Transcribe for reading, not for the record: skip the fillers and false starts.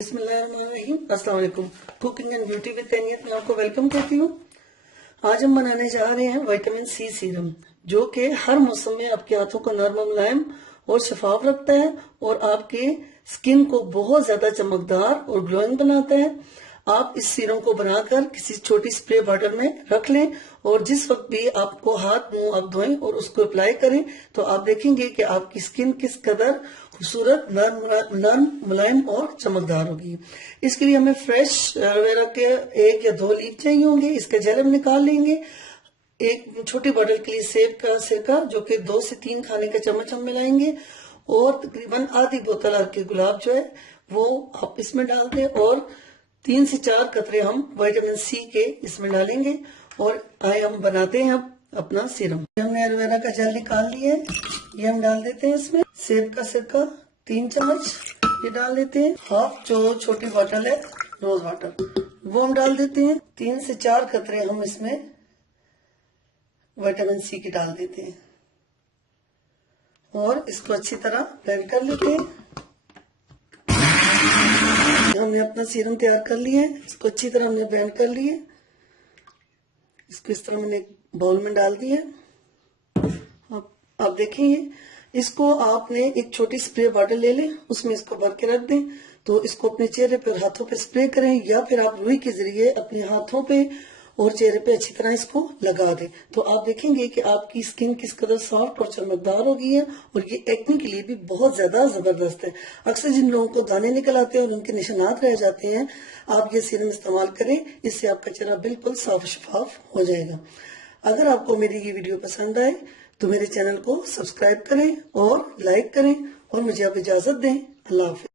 बिस्मिल्लाहिर्रहमानिर्रहीम। अस्सलाम वालेकुम। कुकिंग एंड ब्यूटी विद तैनियत में आपको वेलकम कहती हूँ। आज हम बनाने जा रहे हैं विटामिन सी सीरम, जो कि हर मौसम में आपके हाथों को नरम, मुलायम और शफाफ रखता है और आपके स्किन को बहुत ज्यादा चमकदार और ग्लोइंग बनाता है। आप इस सीरम को बनाकर किसी छोटी स्प्रे बॉटल में रख लें और जिस वक्त भी आपको हाथ मुंह आप धोएं और उसको अप्लाई करें तो आप देखेंगे कि आपकी स्किन किस कदर खूबसूरत, नरम, मुलायम और चमकदार होगी। इसके लिए हमें फ्रेश एलोवेरा के 1 या 2 लीफ चाहिए होंगे। इसका जेल हम निकाल लेंगे। एक छोटी बोतल के लिए सेब का सिरका, जो कि 2 से 3 खाने का चम्मच हम मिलाएंगे और तकरीबन आधी बोतल हल्के गुलाब जो है वो आप इसमें डाल दें और 3 से 4 कतरे हम विटामिन सी के इसमें डालेंगे। और आए हम बनाते हैं अब अपना सीरम। हमने एलोवेरा का जेल निकाल लिया है, ये हम डाल देते हैं इसमें। सेब का सिरका 3 चम्मच ये डाल देते हैं। हाफ जो छोटी बोतल है रोज वाटर वो हम डाल देते हैं। 3 से 4 कतरे हम इसमें विटामिन सी की डाल देते हैं और इसको अच्छी तरह ब्लेंड कर लेते हैं। हमने अपना सीरम तैयार कर लिया है, इसको अच्छी तरह हमने ब्लेंड कर लिया। इसको इस तरह मैंने एक बाउल में डाल दिया। आप देखेंगे इसको आपने एक छोटी स्प्रे बॉटल ले लें, उसमें इसको भर के रख दें। तो इसको अपने चेहरे पे और हाथों पे स्प्रे करें या फिर आप रुई के जरिए अपने हाथों पे और चेहरे पे अच्छी तरह इसको लगा दें। तो आप देखेंगे कि आपकी स्किन किस कदर सॉफ्ट और चमकदार हो गई है और ये एक्ने के लिए भी बहुत ज्यादा जबरदस्त है। अक्सर जिन लोगों को दाने निकल आते हैं और उनके निशानात रह जाते हैं, आप ये सीरम इस्तेमाल करें, इससे आपका चेहरा बिल्कुल साफ शफाफ हो जाएगा। अगर आपको मेरी ये वीडियो पसंद आए तो मेरे चैनल को सब्सक्राइब करें और लाइक करें और मुझे आप इजाजत दें। अल्लाह हाफिज।